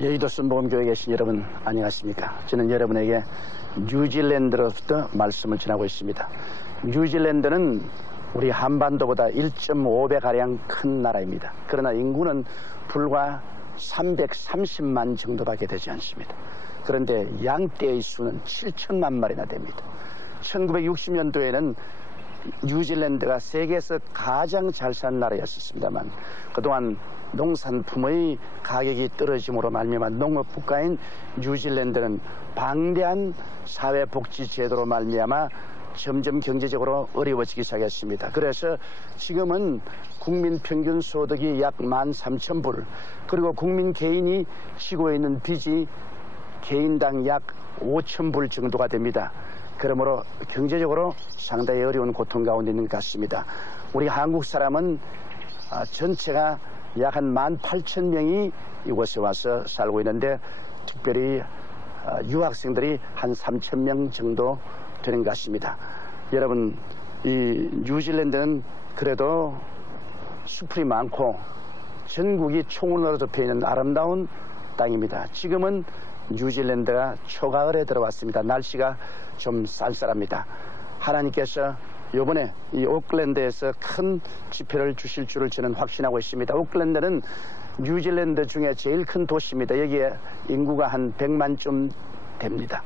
여의도 순복음교회에 계신 여러분 안녕하십니까? 저는 여러분에게 뉴질랜드로부터 말씀을 전하고 있습니다. 뉴질랜드는 우리 한반도보다 1.5배가량 큰 나라입니다. 그러나 인구는 불과 330만 정도밖에 되지 않습니다. 그런데 양떼의 수는 7천만 마리나 됩니다. 1960년도에는 뉴질랜드가 세계에서 가장 잘 사는 나라였습니다만 그동안 농산품의 가격이 떨어짐으로 말미암아 농업국가인 뉴질랜드는 방대한 사회복지제도로 말미암아 점점 경제적으로 어려워지기 시작했습니다. 그래서 지금은 국민 평균 소득이 약 13,000불, 그리고 국민 개인이 지고 있는 빚이 개인당 약 5,000불 정도가 됩니다. 그러므로 경제적으로 상당히 어려운 고통 가운데 있는 것 같습니다. 우리 한국 사람은 전체가 약 한 18,000명이 이곳에 와서 살고 있는데 특별히 유학생들이 한 3,000명 정도 되는 것 같습니다. 여러분, 이 뉴질랜드는 그래도 숲이 많고 전국이 총으로 덮여 있는 아름다운 땅입니다. 지금은 뉴질랜드가 초가을에 들어왔습니다. 날씨가 좀 쌀쌀합니다. 하나님께서 이번에 이 오클랜드에서 큰 지표를 주실 줄을 저는 확신하고 있습니다. 오클랜드는 뉴질랜드 중에 제일 큰 도시입니다. 여기에 인구가 한 100만쯤 됩니다.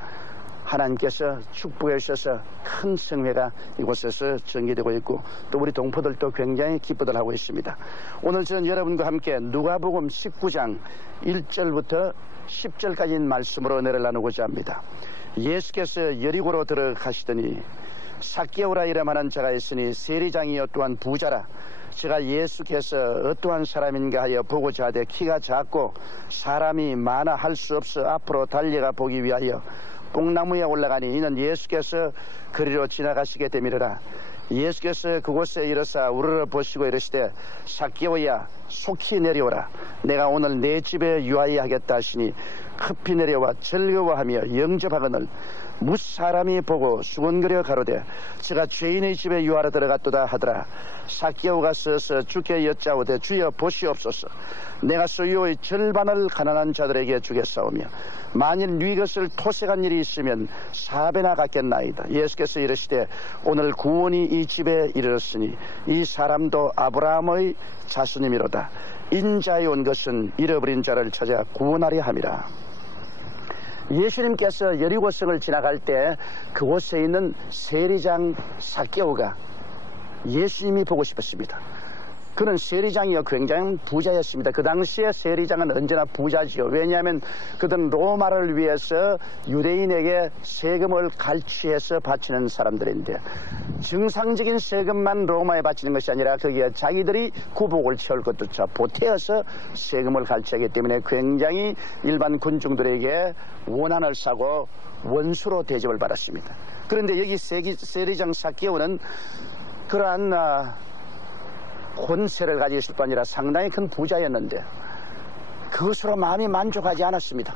하나님께서 축복해 주셔서 큰 성회가 이곳에서 전개되고 있고 또 우리 동포들도 굉장히 기뻐들 하고 있습니다. 오늘 저는 여러분과 함께 누가복음 19장 1절부터 10절까지 말씀으로 은혜를 나누고자 합니다. 예수께서 여리고로 들어가시더니 삭개오라 이름하는 자가 있으니 세리장이요 또한 부자라. 제가 예수께서 어떠한 사람인가 하여 보고자 하되 키가 작고 사람이 많아 할 수 없어 앞으로 달려가 보기 위하여 뽕나무에 올라가니 이는 예수께서 그리로 지나가시게 되미르라. 예수께서 그곳에 이르사 우러러 보시고 이르시되 삭개오야 속히 내려오라. 내가 오늘 내 집에 유하여 하겠다 하시니 급히 내려와 즐거워하며 영접하거늘 무사람이 보고 수군거려 가로되 제가 죄인의 집에 유하러 들어갔도다 하더라. 삭개오가 서서 주께 여짜오되 주여 보시옵소서. 내가 소유의 절반을 가난한 자들에게 주겠사오며 만일 네 것을 토색한 일이 있으면 4배나 갚겠나이다. 예수께서 이르시되 오늘 구원이 이 집에 이르렀으니 이 사람도 아브라함의 자손이미로다. 인자에 온 것은 잃어버린 자를 찾아 구원하려 함이라. 예수님께서 여리고성을 지나갈 때 그곳에 있는 세리장 삭개오가 예수님이 보고 싶었습니다. 그는 세리장이요 굉장히 부자였습니다. 그 당시에 세리장은 언제나 부자지요. 왜냐하면 그들은 로마를 위해서 유대인에게 세금을 갈취해서 바치는 사람들인데 정상적인 세금만 로마에 바치는 것이 아니라 거기에 자기들이 구복을 채울 것조차 보태어서 세금을 갈취하기 때문에 굉장히 일반 군중들에게 원한을 사고 원수로 대접을 받았습니다. 그런데 여기 세리장 삭개오는 그러한 권세를 가지고 있을 뿐 아니라 상당히 큰 부자였는데 그것으로 마음이 만족하지 않았습니다.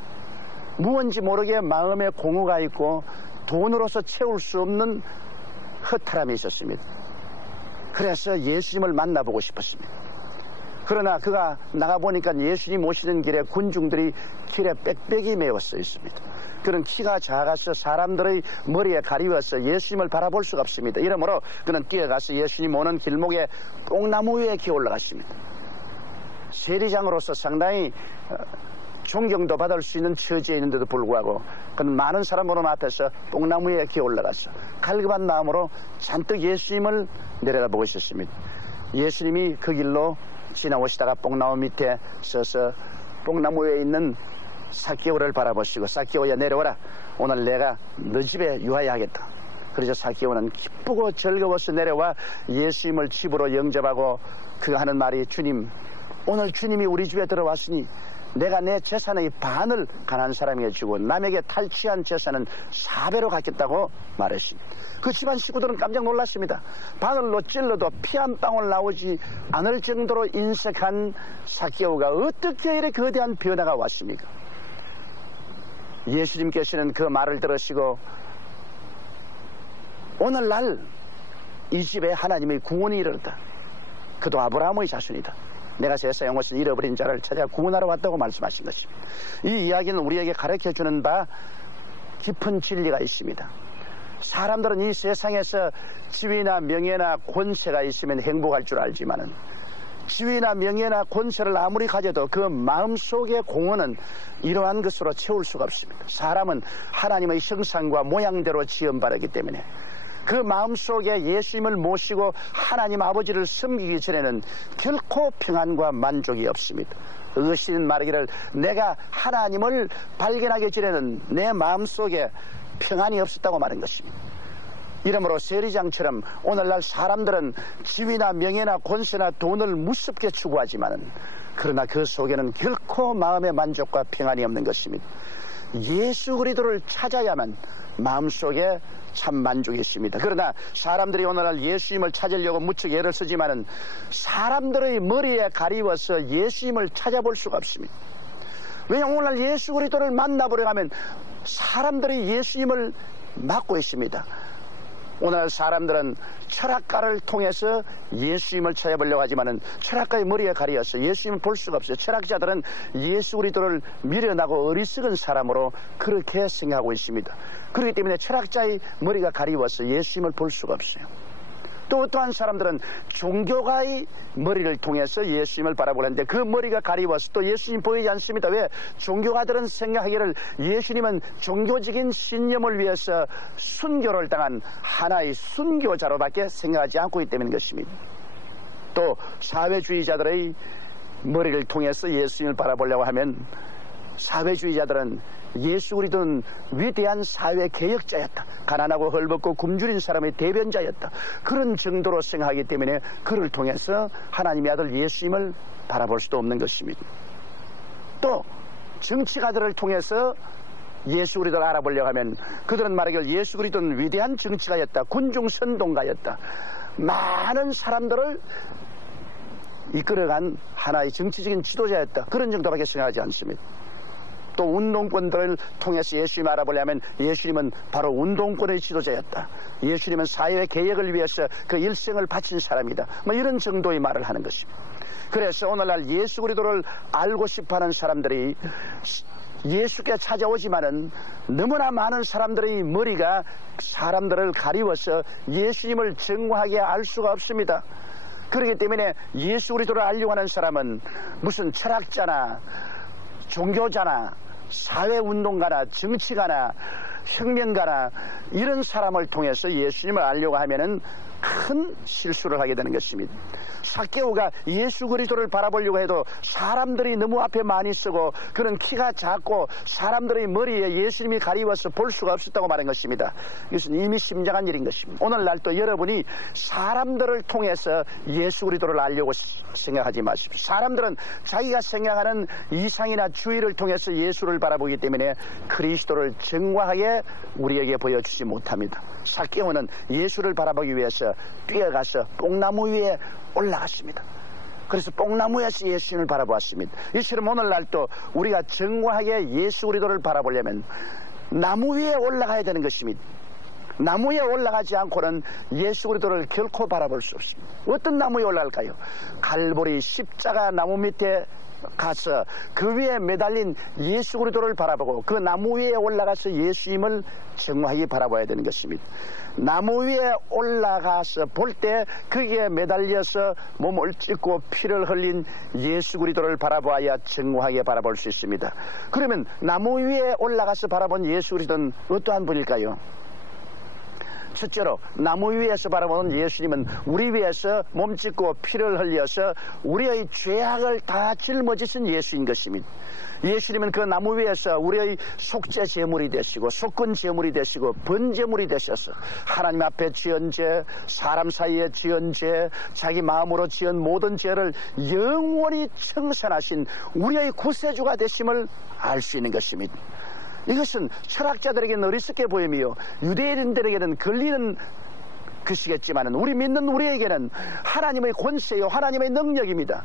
무언지 모르게 마음에 공허가 있고 돈으로서 채울 수 없는 허탈함이 있었습니다. 그래서 예수님을 만나보고 싶었습니다. 그러나 그가 나가보니까 예수님 오시는 길에 군중들이 길에 빽빽이 메워서 있습니다. 그는 키가 작아서 사람들의 머리에 가리워서 예수님을 바라볼 수가 없습니다. 이러므로 그는 뛰어가서 예수님 오는 길목에 뽕나무 위에 기어 올라갔습니다. 세리장으로서 상당히 존경도 받을 수 있는 처지에 있는데도 불구하고 그는 많은 사람 앞에서 뽕나무 위에 기어 올라가서 갈급한 마음으로 잔뜩 예수님을 내려다보고 있었습니다. 예수님이 그 길로 지나오시다가 뽕나무 밑에 서서 뽕나무 위에 있는 삭개오를 바라보시고 삭개오야 내려오라. 오늘 내가 너 집에 유하여 하겠다. 그래서 삭개오는 기쁘고 즐거워서 내려와 예수님을 집으로 영접하고 그가 하는 말이 주님, 오늘 주님이 우리 집에 들어왔으니 내가 내 재산의 반을 가난한 사람에게 주고 남에게 탈취한 재산은 4배로 갚겠다고 말했습니다. 그 집안 식구들은 깜짝 놀랐습니다. 바늘로 찔러도 피 한 방울 나오지 않을 정도로 인색한 삭개오가 어떻게 이렇게 거대한 변화가 왔습니까? 예수님께서는 그 말을 들으시고 오늘날 이 집에 하나님의 구원이 이르렀다. 그도 아브라함의 자손이다. 내가 세상에 오신 잃어버린 자를 찾아 구원하러 왔다고 말씀하신 것입니다. 이 이야기는 우리에게 가르쳐주는 바 깊은 진리가 있습니다. 사람들은 이 세상에서 지위나 명예나 권세가 있으면 행복할 줄 알지만은 지위나 명예나 권세를 아무리 가져도 그 마음속의 공허는 이러한 것으로 채울 수가 없습니다. 사람은 하나님의 형상과 모양대로 지음받았기 때문에 그 마음속에 예수님을 모시고 하나님 아버지를 섬기기 전에는 결코 평안과 만족이 없습니다. 의신 말하기를 내가 하나님을 발견하기 전에는 내 마음속에 평안이 없었다고 말한 것입니다. 이러므로 세리장처럼 오늘날 사람들은 지위나 명예나 권세나 돈을 무섭게 추구하지만은 그러나 그 속에는 결코 마음의 만족과 평안이 없는 것입니다. 예수 그리스도를 찾아야만 마음속에 참 만족이 있습니다. 그러나 사람들이 오늘날 예수님을 찾으려고 무척 애를 쓰지만은 사람들의 머리에 가리워서 예수님을 찾아볼 수가 없습니다. 왜냐하면 오늘날 예수 그리스도를 만나보려 하면 사람들이 예수님을 막고 있습니다. 오늘 사람들은 철학가를 통해서 예수님을 찾아보려고 하지만은 철학가의 머리에 가려서 예수님을 볼 수가 없어요. 철학자들은 예수 그리스도를 미련하고 어리석은 사람으로 그렇게 생각하고 있습니다. 그렇기 때문에 철학자의 머리가 가리워서 예수님을 볼 수가 없어요. 또 어떠한 사람들은 종교가의 머리를 통해서 예수님을 바라보는데 그 머리가 가리워서 또 예수님 보이지 않습니다. 왜? 종교가들은 생각하기를 예수님은 종교적인 신념을 위해서 순교를 당한 하나의 순교자로밖에 생각하지 않고 있기 때문인 것입니다. 또 사회주의자들의 머리를 통해서 예수님을 바라보려고 하면 사회주의자들은 예수 그리스도는 위대한 사회 개혁자였다. 가난하고 헐벗고 굶주린 사람의 대변자였다. 그런 정도로 생각하기 때문에 그를 통해서 하나님의 아들 예수님을 바라볼 수도 없는 것입니다. 또 정치가들을 통해서 예수 그리스도를 알아보려고 하면 그들은 말하기를 예수 그리스도는 위대한 정치가였다. 군중선동가였다. 많은 사람들을 이끌어간 하나의 정치적인 지도자였다. 그런 정도밖에 생각하지 않습니다. 또 운동권들을 통해서 예수님을 알아보려면 예수님은 바로 운동권의 지도자였다. 예수님은 사회 개혁을 위해서 그 일생을 바친 사람이다. 뭐 이런 정도의 말을 하는 것입니다. 그래서 오늘날 예수 그리스도를 알고 싶어하는 사람들이 예수께 찾아오지만은 너무나 많은 사람들의 머리가 사람들을 가리워서 예수님을 정확하게 알 수가 없습니다. 그렇기 때문에 예수 그리스도를 알려고 하는 사람은 무슨 철학자나 종교자나 사회운동가나 정치가나 혁명가나 이런 사람을 통해서 예수님을 알려고 하면은 큰 실수를 하게 되는 것입니다. 삭개오가 예수 그리스도를 바라보려고 해도 사람들이 너무 앞에 많이 서고 그런 키가 작고 사람들의 머리에 예수님이 가리워서 볼 수가 없었다고 말한 것입니다. 이것은 이미 심장한 일인 것입니다. 오늘날 또 여러분이 사람들을 통해서 예수 그리스도를 알려고 생각하지 마십시오. 사람들은 자기가 생각하는 이상이나 주의를 통해서 예수를 바라보기 때문에 그리스도를 정확하게 우리에게 보여주지 못합니다. 삭개오는 예수를 바라보기 위해서 뛰어가서 뽕나무 위에 올라갔습니다. 그래서 뽕나무에서 예수님을 바라보았습니다. 이처럼 오늘날 또 우리가 정확하게 예수 그리스도를 바라보려면 나무 위에 올라가야 되는 것입니다. 나무에 올라가지 않고는 예수 그리스도를 결코 바라볼 수 없습니다. 어떤 나무에 올라갈까요? 갈보리 십자가 나무 밑에 가서 그 위에 매달린 예수 그리스도를 바라보고 그 나무 위에 올라가서 예수님을 정확히 바라봐야 되는 것입니다. 나무 위에 올라가서 볼 때 거기에 매달려서 몸을 찢고 피를 흘린 예수 그리스도를 바라봐야 정확하게 바라볼 수 있습니다. 그러면 나무 위에 올라가서 바라본 예수 그리스도는 어떠한 분일까요? 첫째로 나무 위에서 바라보는 예수님은 우리 위해서 몸짓고 피를 흘려서 우리의 죄악을 다 짊어지신 예수인 것입니다. 예수님은 그 나무 위에서 우리의 속죄 제물이 되시고 속건 제물이 되시고 번제물이 되셔서 하나님 앞에 지은 죄, 사람 사이에 지은 죄, 자기 마음으로 지은 모든 죄를 영원히 청산하신 우리의 구세주가 되심을 알 수 있는 것입니다. 이것은 철학자들에게는 어리석게 보이며 유대인들에게는 걸리는 것이겠지만 우리 믿는 우리에게는 하나님의 권세요 하나님의 능력입니다.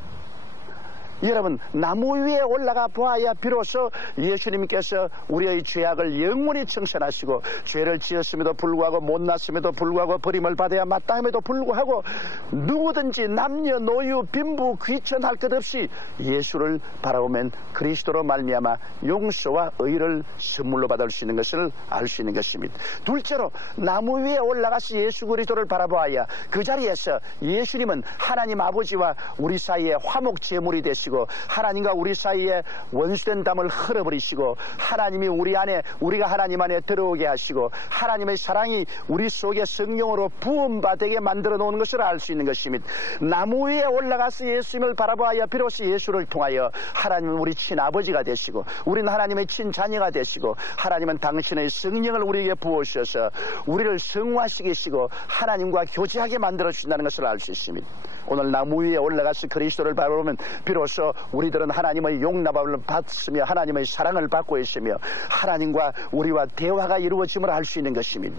여러분, 나무 위에 올라가 보아야 비로소 예수님께서 우리의 죄악을 영원히 청산하시고 죄를 지었음에도 불구하고 못났음에도 불구하고 버림을 받아야 마땅함에도 불구하고 누구든지 남녀 노유 빈부 귀천할 것 없이 예수를 바라보면 그리스도로 말미암아 용서와 의를 선물로 받을 수 있는 것을 알 수 있는 것입니다. 둘째로 나무 위에 올라가서 예수 그리스도를 바라보아야 그 자리에서 예수님은 하나님 아버지와 우리 사이에 화목 제물이 되시고 하나님과 우리 사이에 원수된 담을 흘어버리시고 하나님이 우리가 하나님 안에 들어오게 하시고 하나님의 사랑이 우리 속에 성령으로 부음받게 만들어 놓은 것을 알 수 있는 것입니다. 나무 위에 올라가서 예수님을 바라보아야 비로소 예수를 통하여 하나님은 우리 친아버지가 되시고 우리는 하나님의 친자녀가 되시고 하나님은 당신의 성령을 우리에게 부어주셔서 우리를 성화시키시고 하나님과 교제하게 만들어 주신다는 것을 알 수 있습니다. 오늘 나무 위에 올라가서 그리스도를 바라보면 비로소 우리들은 하나님의 용납을 받으며 하나님의 사랑을 받고 있으며 하나님과 우리와 대화가 이루어짐을 알 수 있는 것입니다.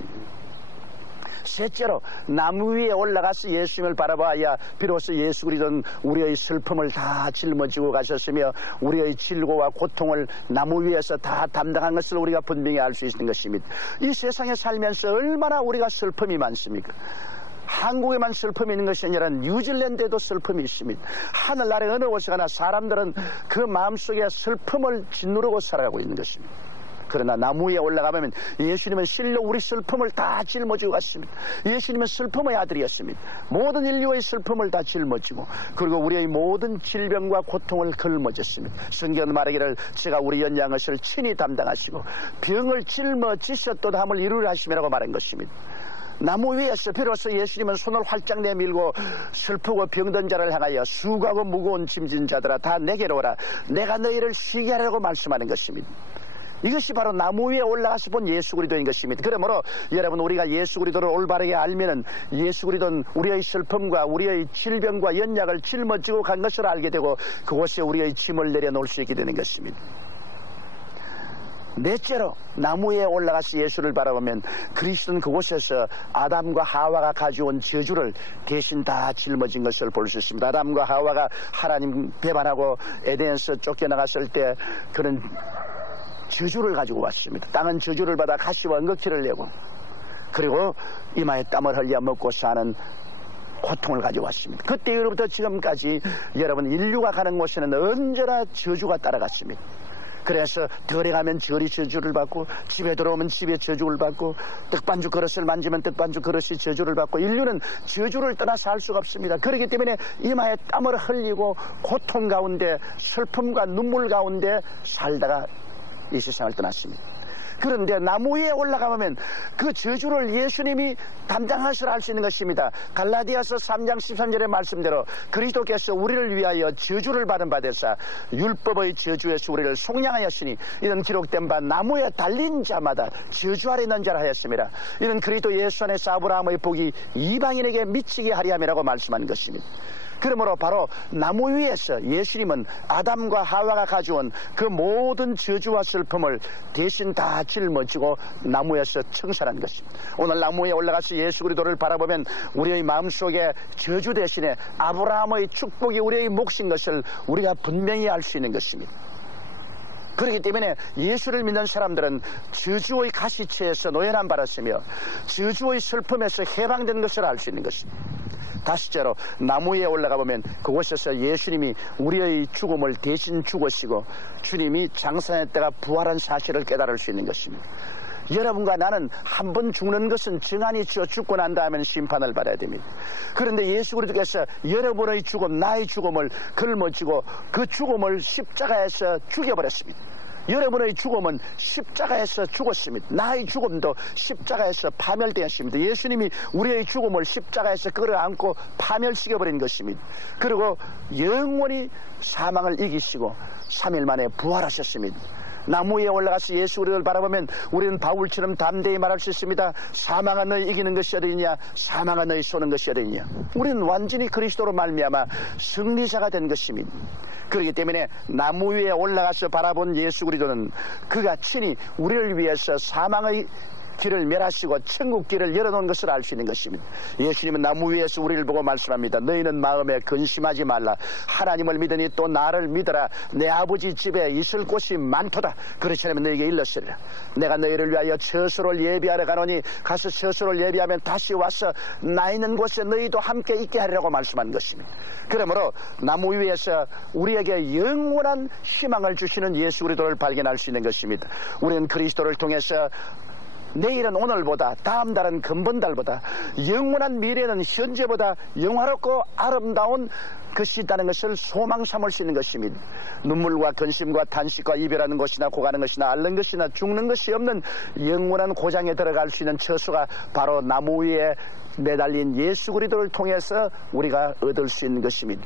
셋째로 나무 위에 올라가서 예수님을 바라봐야 비로소 예수 그리스도는 우리의 슬픔을 다 짊어지고 가셨으며 우리의 질고와 고통을 나무 위에서 다 담당한 것을 우리가 분명히 알 수 있는 것입니다. 이 세상에 살면서 얼마나 우리가 슬픔이 많습니까? 한국에만 슬픔이 있는 것이 아니라 뉴질랜드에도 슬픔이 있습니다. 하늘나라의 어느 곳에 가나 사람들은 그 마음속에 슬픔을 짓누르고 살아가고 있는 것입니다. 그러나 나무 위에 올라가면 예수님은 실로 우리 슬픔을 다 짊어지고 갔습니다. 예수님은 슬픔의 아들이었습니다. 모든 인류의 슬픔을 다 짊어지고 그리고 우리의 모든 질병과 고통을 걸머졌습니다. 성경은 말하기를 제가 우리 연약한 것을 친히 담당하시고 병을 짊어지셨도다 함을 이루려 하심이라고 말한 것입니다. 나무 위에서 비로소 예수님은 손을 활짝 내밀고 슬프고 병든 자를 향하여 수고하고 무거운 짐진 자들아 다 내게로 오라 내가 너희를 쉬게 하려고 말씀하는 것입니다. 이것이 바로 나무 위에 올라가서 본 예수 그리스도인 것입니다. 그러므로 여러분 우리가 예수 그리스도를 올바르게 알면은 예수 그리스도는 우리의 슬픔과 우리의 질병과 연약을 짊어지고 간 것을 알게 되고 그곳에 우리의 짐을 내려놓을 수 있게 되는 것입니다. 넷째로 나무 위에 올라가서 예수를 바라보면 그리스도는 그곳에서 아담과 하와가 가져온 저주를 대신 다 짊어진 것을 볼 수 있습니다. 아담과 하와가 하나님 배반하고 에덴에서 쫓겨나갔을 때 그는 저주를 가지고 왔습니다. 땅은 저주를 받아 가시와 엉겅퀴를 내고 그리고 이마에 땀을 흘려 먹고 사는 고통을 가져왔습니다. 그때로부터 지금까지 여러분 인류가 가는 곳에는 언제나 저주가 따라갔습니다. 그래서 덜에 가면 절이 저주를 받고 집에 들어오면 집에 저주를 받고 떡반죽 그릇을 만지면 떡반죽 그릇이 저주를 받고 인류는 저주를 떠나 살 수가 없습니다. 그렇기 때문에 이마에 땀을 흘리고 고통 가운데 슬픔과 눈물 가운데 살다가 이 세상을 떠났습니다. 그런데 나무 위에 올라가면 그 저주를 예수님이 담당하시라 할 수 있는 것입니다. 갈라디아서 3장 13절의 말씀대로 그리스도께서 우리를 위하여 저주를 받은 바 되사 율법의 저주에서 우리를 속량하였으니 이는 기록된 바 나무에 달린 자마다 저주 아래 있는 자라 하였습니다. 이는 그리스도 예수 안에서 아브라함의 복이 이방인에게 미치게 하리 함이라고 말씀한 것입니다. 그러므로 바로 나무 위에서 예수님은 아담과 하와가 가져온 그 모든 저주와 슬픔을 대신 다 짊어지고 나무에서 청산한 것입니다. 오늘 나무에 올라가서 예수 그리스도를 바라보면 우리의 마음속에 저주 대신에 아브라함의 축복이 우리의 몫인 것을 우리가 분명히 알 수 있는 것입니다. 그렇기 때문에 예수를 믿는 사람들은 저주의 가시체에서 노연함 받았으며 저주의 슬픔에서 해방된 것을 알 수 있는 것입니다. 다섯째로 나무 위에 올라가 보면 그곳에서 예수님이 우리의 죽음을 대신 죽으시고 주님이 장사했다가 부활한 사실을 깨달을 수 있는 것입니다. 여러분과 나는 한 번 죽는 것은 정한이 지어 죽고 난 다음에는 심판을 받아야 됩니다. 그런데 예수 그리스도께서 여러분의 죽음, 나의 죽음을 걸머쥐고 그 죽음을 십자가에서 죽여버렸습니다. 여러분의 죽음은 십자가에서 죽었습니다. 나의 죽음도 십자가에서 파멸되었습니다. 예수님이 우리의 죽음을 십자가에서 끌어안고 파멸시켜버린 것입니다. 그리고 영원히 사망을 이기시고 3일 만에 부활하셨습니다. 나무 위에 올라가서 예수 그리스도를 바라보면 우리는 바울처럼 담대히 말할 수 있습니다. 사망아 너희 이기는 것이 어디냐, 사망아 너희 쏘는 것이 어디냐. 우리는 완전히 그리스도로 말미암아 승리자가 된 것입니다. 그렇기 때문에 나무 위에 올라가서 바라본 예수 그리스도는 그가 친히 우리를 위해서 사망의 길을 멸하시고 천국 길을 열어놓은 것을 알 수 있는 것입니다. 예수님은 나무 위에서 우리를 보고 말씀합니다. 너희는 마음에 근심하지 말라. 하나님을 믿으니 또 나를 믿어라. 내 아버지 집에 있을 곳이 많도다. 그렇지 않으면 너희에게 일렀으리라. 내가 너희를 위하여 처소를 예비하러 가노니 가서 처소를 예비하면 다시 와서 나 있는 곳에 너희도 함께 있게 하리라고 말씀한 것입니다. 그러므로 나무 위에서 우리에게 영원한 희망을 주시는 예수 그리스도를 발견할 수 있는 것입니다. 우리는 그리스도를 통해서 내일은 오늘보다, 다음 달은 금번달보다, 영원한 미래는 현재보다 영화롭고 아름다운 것이 있다는 것을 소망 삼을 수 있는 것입니다. 눈물과 근심과 탄식과 이별하는 것이나 고가는 것이나 앓는 것이나 죽는 것이 없는 영원한 고장에 들어갈 수 있는 처소가 바로 나무 위에 매달린 예수 그리스도를 통해서 우리가 얻을 수 있는 것입니다.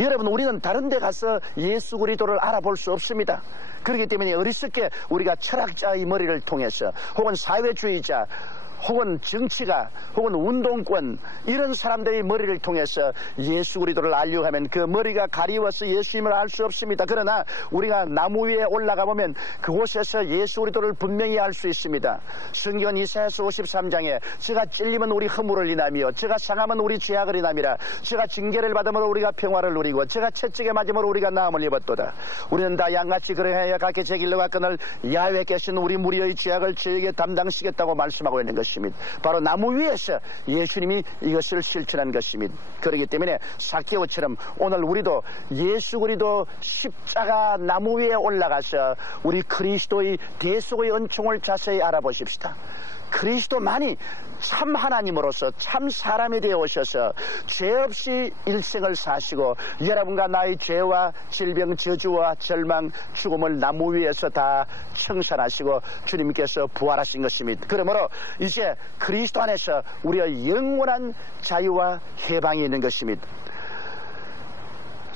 여러분, 우리는 다른 데 가서 예수 그리스도를 알아볼 수 없습니다. 그렇기 때문에 어리석게 우리가 철학자의 머리를 통해서 혹은 사회주의자 혹은 정치가 혹은 운동권 이런 사람들의 머리를 통해서 예수 그리스도를 알려고 하면 그 머리가 가리워서 예수님을 알 수 없습니다. 그러나 우리가 나무 위에 올라가 보면 그곳에서 예수 그리스도를 분명히 알 수 있습니다. 성경 이사야서 53장에 저가 찔리면 우리 허물을 인하며 저가 상하면 우리 죄악을 인함이라. 저가 징계를 받음으로 우리가 평화를 누리고 저가 채찍에 맞음으로 우리가 나음을 입었도다. 우리는 다 양같이 그러하여 각기 제 길로 갔거늘 야훼께서는 우리 무리의 죄악을 저에게 담당시겠다고 말씀하고 있는 것입니다. 바로 나무 위에서 예수님이 이것을 실천한 것입니다. 그렇기 때문에 삭개오처럼 오늘 우리도 예수 그리스도 십자가 나무 위에 올라가서 우리 그리스도의 대속의 은총을 자세히 알아보십시다. 그리스도만이 참 하나님으로서 참 사람이 되어 오셔서 죄 없이 일생을 사시고 여러분과 나의 죄와 질병, 저주와 절망, 죽음을 나무 위에서 다 청산하시고 주님께서 부활하신 것입니다. 그러므로 이제 그리스도 안에서 우리의 영원한 자유와 해방이 있는 것입니다.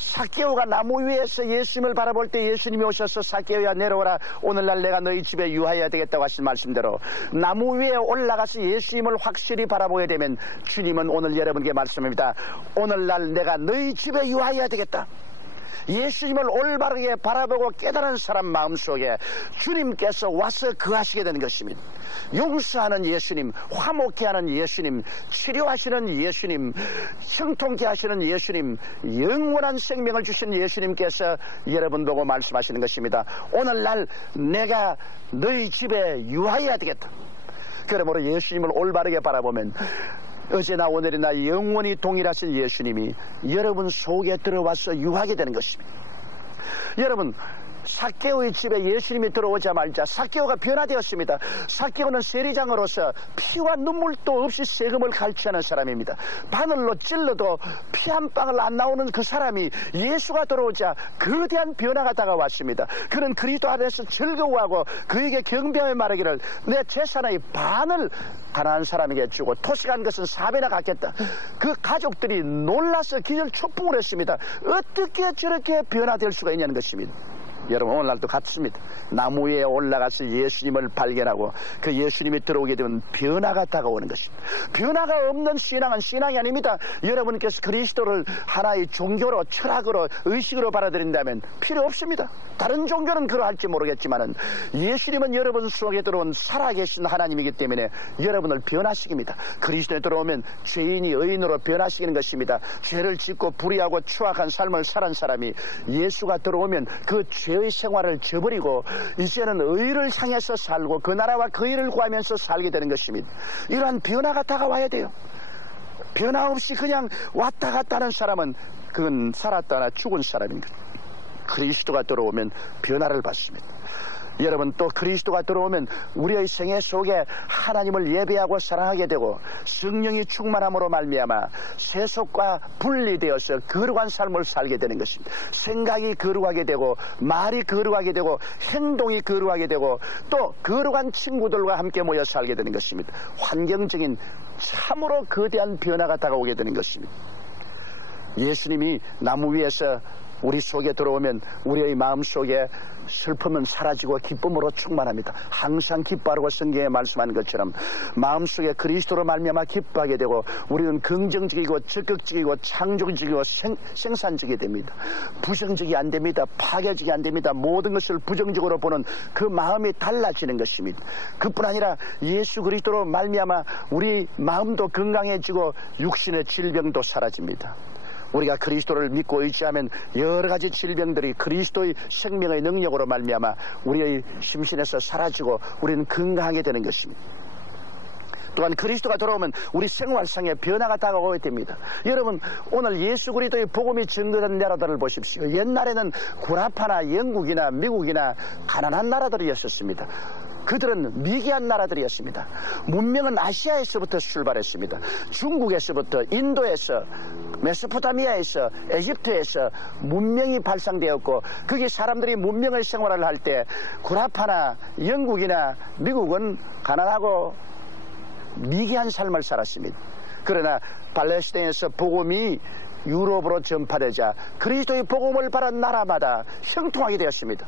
삭개오가 나무 위에서 예수님을 바라볼 때 예수님이 오셔서 삭개오야 내려오라. 오늘날 내가 너희 집에 유하여야 되겠다고 하신 말씀대로 나무 위에 올라가서 예수님을 확실히 바라보게 되면 주님은 오늘 여러분께 말씀합니다. 오늘날 내가 너희 집에 유하여야 되겠다. 예수님을 올바르게 바라보고 깨달은 사람 마음속에 주님께서 와서 거하시게 되는 것입니다. 용서하는 예수님, 화목케 하는 예수님, 치료하시는 예수님, 형통케 하시는 예수님, 영원한 생명을 주신 예수님께서 여러분 보고 말씀하시는 것입니다. 오늘날 내가 너희 집에 유하여야 되겠다. 그러므로 예수님을 올바르게 바라보면 어제나 오늘이나 영원히 동일하신 예수님이 여러분 속에 들어와서 유하게 되는 것입니다. 여러분, 삭개오의 집에 예수님이 들어오자마자 삭개오가 변화되었습니다. 삭개오는 세리장으로서 피와 눈물도 없이 세금을 갈취하는 사람입니다. 바늘로 찔러도 피 한 방울 안 나오는 그 사람이 예수가 들어오자 거대한 변화가 다가왔습니다. 그는 그리스도 안에서 즐거워하고 그에게 경배하며 말하기를 내 재산의 반을 가난한 사람에게 주고 토식한 것은 4배나 갚겠다. 그 가족들이 놀라서 기절초풍을 했습니다. 어떻게 저렇게 변화될 수가 있냐는 것입니다. 여러분, 오늘날도 같습니다. 나무 위에 올라가서 예수님을 발견하고 그 예수님이 들어오게 되면 변화가 다가오는 것입니다. 변화가 없는 신앙은 신앙이 아닙니다. 여러분께서 그리스도를 하나의 종교로, 철학으로, 의식으로 받아들인다면 필요 없습니다. 다른 종교는 그러할지 모르겠지만은 예수님은 여러분 속에 들어온 살아계신 하나님이기 때문에 여러분을 변화시킵니다. 그리스도에 들어오면 죄인이 의인으로 변화시키는 것입니다. 죄를 짓고 불의하고 추악한 삶을 살은 사람이 예수가 들어오면 그 죄의 생활을 저버리고 이제는 의를 향해서 살고 그 나라와 그 일을 구하면서 살게 되는 것입니다. 이러한 변화가 다가와야 돼요. 변화 없이 그냥 왔다 갔다 하는 사람은 그건 살았다나 죽은 사람입니다. 그리스도가 들어오면 변화를 받습니다. 여러분, 또 그리스도가 들어오면 우리의 생애 속에 하나님을 예배하고 사랑하게 되고 성령이 충만함으로 말미암아 세속과 분리되어서 거룩한 삶을 살게 되는 것입니다. 생각이 거룩하게 되고 말이 거룩하게 되고 행동이 거룩하게 되고 또 거룩한 친구들과 함께 모여 살게 되는 것입니다. 환경적인 참으로 거대한 변화가 다가오게 되는 것입니다. 예수님이 나무 위에서 우리 속에 들어오면 우리의 마음 속에 슬픔은 사라지고 기쁨으로 충만합니다. 항상 기뻐하라고 성경에 말씀한 것처럼 마음속에 그리스도로 말미암아 기뻐하게 되고 우리는 긍정적이고 적극적이고 창조적이고 생산적이 됩니다. 부정적이 안 됩니다. 파괴적이 안 됩니다. 모든 것을 부정적으로 보는 그 마음이 달라지는 것입니다. 그뿐 아니라 예수 그리스도로 말미암아 우리 마음도 건강해지고 육신의 질병도 사라집니다. 우리가 그리스도를 믿고 의지하면 여러 가지 질병들이 그리스도의 생명의 능력으로 말미암아 우리의 심신에서 사라지고 우리는 건강하게 되는 것입니다. 또한 그리스도가 돌아오면 우리 생활상의 변화가 다가오게 됩니다. 여러분, 오늘 예수 그리스도의 복음이 증거된 나라들을 보십시오. 옛날에는 구라파나 영국이나 미국이나 가난한 나라들이었습니다. 그들은 미개한 나라들이었습니다. 문명은 아시아에서부터 출발했습니다. 중국에서부터, 인도에서, 메소포타미아에서, 에집트에서 문명이 발상되었고, 거기 사람들이 문명의 생활을 할 때 구라파나 영국이나 미국은 가난하고 미개한 삶을 살았습니다. 그러나 팔레스타인에서 복음이 유럽으로 전파되자 그리스도의 복음을 받은 나라마다 형통하게 되었습니다.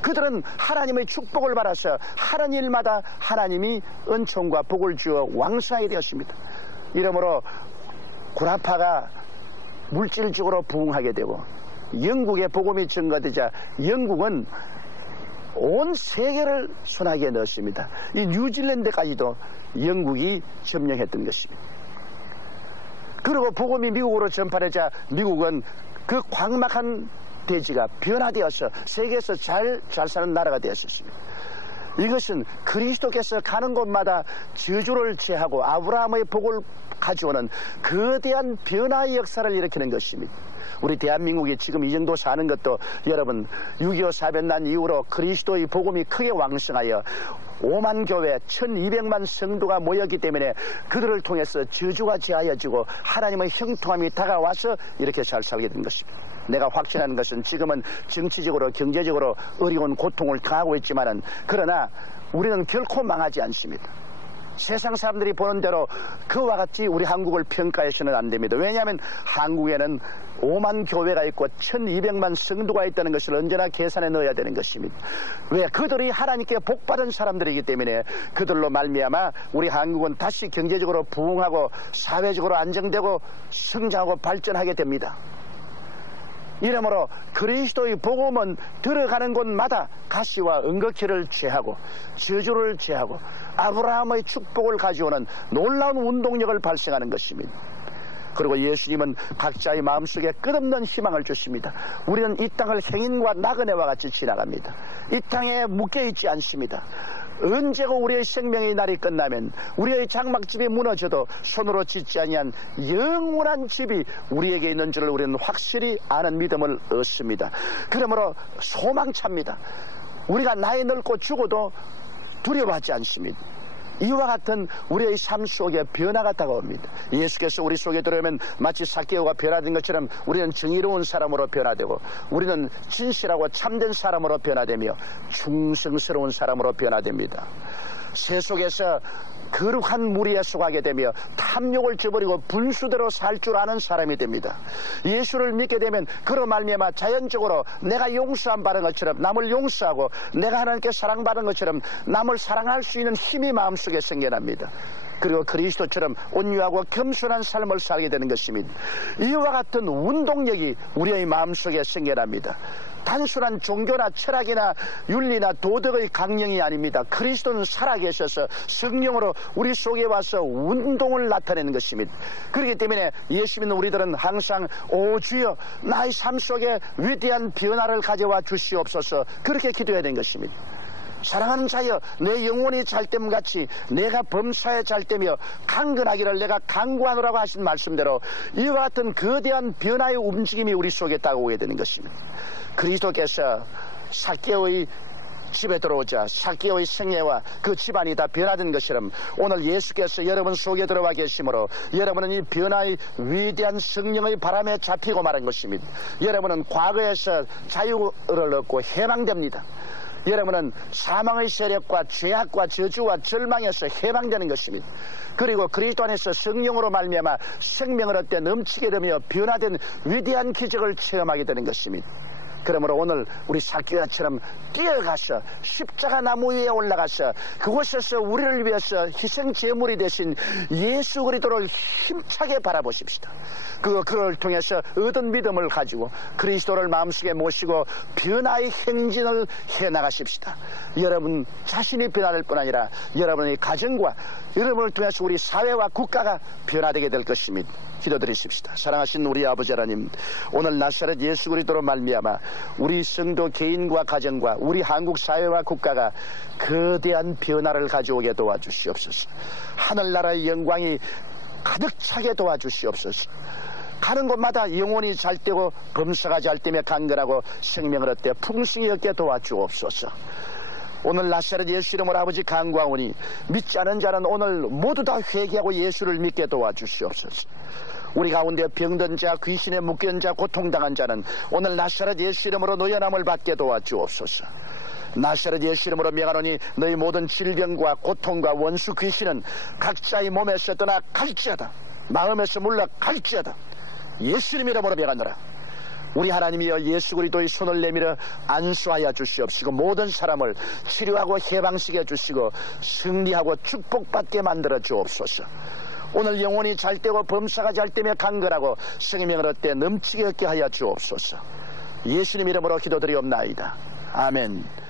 그들은 하나님의 축복을 받아서 하는 일마다 하나님이 은총과 복을 주어 왕성하게 되었습니다. 이러므로 구라파가 물질적으로 부흥하게 되고 영국의 복음이 증거되자 영국은 온 세계를 손아귀에 넣었습니다. 이 뉴질랜드까지도 영국이 점령했던 것입니다. 그리고 복음이 미국으로 전파되자 미국은 그 광막한 대지가 변화되어서 세계에서 잘 사는 나라가 되었습니다. 이것은 그리스도께서 가는 곳마다 저주를 제하고 아브라함의 복을 가져오는 거대한 변화의 역사를 일으키는 것입니다. 우리 대한민국이 지금 이 정도 사는 것도 여러분 6.25 사변 난 이후로 그리스도의 복음이 크게 왕성하여 5만 교회 1200만 성도가 모였기 때문에 그들을 통해서 저주가 제하여지고 하나님의 형통함이 다가와서 이렇게 잘 살게 된 것입니다. 내가 확신하는 것은 지금은 정치적으로 경제적으로 어려운 고통을 당하고 있지만은 그러나 우리는 결코 망하지 않습니다. 세상 사람들이 보는 대로 그와 같이 우리 한국을 평가해서는 안 됩니다. 왜냐하면 한국에는 5만 교회가 있고 1200만 성도가 있다는 것을 언제나 계산에 넣어야 되는 것입니다. 왜? 그들이 하나님께 복받은 사람들이기 때문에 그들로 말미암아 우리 한국은 다시 경제적으로 부흥하고 사회적으로 안정되고 성장하고 발전하게 됩니다. 이러므로 그리스도의 복음은 들어가는 곳마다 가시와 은거키를 제하고 저주를 제하고 아브라함의 축복을 가져오는 놀라운 운동력을 발생하는 것입니다. 그리고 예수님은 각자의 마음속에 끝없는 희망을 주십니다. 우리는 이 땅을 행인과 나그네와 같이 지나갑니다. 이 땅에 묶여있지 않습니다. 언제고 우리의 생명의 날이 끝나면 우리의 장막집이 무너져도 손으로 짓지 아니한 영원한 집이 우리에게 있는 줄을 우리는 확실히 아는 믿음을 얻습니다. 그러므로 소망찹니다. 우리가 나이 늙고 죽어도 두려워하지 않습니다. 이와 같은 우리의 삶 속에 변화가 다가옵니다. 예수께서 우리 속에 들어오면 마치 삭개오가 변화된 것처럼 우리는 정의로운 사람으로 변화되고 우리는 진실하고 참된 사람으로 변화되며 충성스러운 사람으로 변화됩니다. 세속에서 거룩한 무리에 속하게 되며 탐욕을 저버리고 분수대로 살 줄 아는 사람이 됩니다. 예수를 믿게 되면 그로 말미암아 자연적으로 내가 용서함 받은 것처럼 남을 용서하고 내가 하나님께 사랑받은 것처럼 남을 사랑할 수 있는 힘이 마음속에 생겨납니다. 그리고 그리스도처럼 온유하고 겸손한 삶을 살게 되는 것입니다. 이와 같은 운동력이 우리의 마음속에 생겨납니다. 단순한 종교나 철학이나 윤리나 도덕의 강령이 아닙니다. 그리스도는 살아계셔서 성령으로 우리 속에 와서 운동을 나타내는 것입니다. 그렇기 때문에 예수 믿는 우리들은 항상 오 주여 나의 삶 속에 위대한 변화를 가져와 주시옵소서 그렇게 기도해야 되는 것입니다. 사랑하는 자여 내 영혼이 잘됨같이 내가 범사에 잘되며 강건하기를 내가 강구하노라고 하신 말씀대로 이와 같은 거대한 변화의 움직임이 우리 속에 다가오게 되는 것입니다. 그리스도께서 삭개오의 집에 들어오자 삭개오의 생애와 그 집안이 다 변화된 것처럼 오늘 예수께서 여러분 속에 들어와 계심으로 여러분은 이 변화의 위대한 성령의 바람에 잡히고 말한 것입니다. 여러분은 과거에서 자유를 얻고 해방됩니다. 여러분은 사망의 세력과 죄악과 저주와 절망에서 해방되는 것입니다. 그리고 그리스도 안에서 성령으로 말미암아 생명을 얻되 넘치게 되며 변화된 위대한 기적을 체험하게 되는 것입니다. 그러므로 오늘 우리 사기야처럼 뛰어가서 십자가 나무 위에 올라가서 그곳에서 우리를 위해서 희생 제물이 되신 예수 그리스도를 힘차게 바라보십시다. 그걸 통해서 얻은 믿음을 가지고 그리스도를 마음속에 모시고 변화의 행진을 해나가십시다. 여러분 자신이 변화될 뿐 아니라 여러분의 가정과 여러분을 통해서 우리 사회와 국가가 변화되게 될 것입니다. 기도드리십시다. 사랑하신 우리 아버지 하나님, 오늘 나사렛 예수 그리스도로 말미암아 우리 성도 개인과 가정과 우리 한국 사회와 국가가 거대한 변화를 가져오게 도와주시옵소서. 하늘나라의 영광이 가득 차게 도와주시옵소서. 가는 곳마다 영혼이 잘되고 범사가 잘되며 강건하고 생명을 얻되 풍성히 얻게 도와주옵소서. 오늘 나사렛 예수 이름으로 아버지 간구하오니 믿지 않은 자는 오늘 모두 다 회개하고 예수를 믿게 도와주시옵소서. 우리 가운데 병든 자, 귀신에 묶인 자, 고통당한 자는 오늘 나사렛 예수 이름으로 노연함을 받게 도와주옵소서. 나사렛 예수 이름으로 명하노니 너희 모든 질병과 고통과 원수 귀신은 각자의 몸에서 떠나 갈지어다. 마음에서 물러갈지어다. 예수님 이름으로 명하노라. 우리 하나님이여 예수 그리스도의 손을 내밀어 안수하여 주시옵시고 모든 사람을 치료하고 해방시켜 주시고 승리하고 축복받게 만들어 주옵소서. 오늘 영혼이 잘되고 범사가 잘되며 강건하고 생명을 얻되 넘치게 얻게 하여 주옵소서. 예수님 이름으로 기도드리옵나이다. 아멘.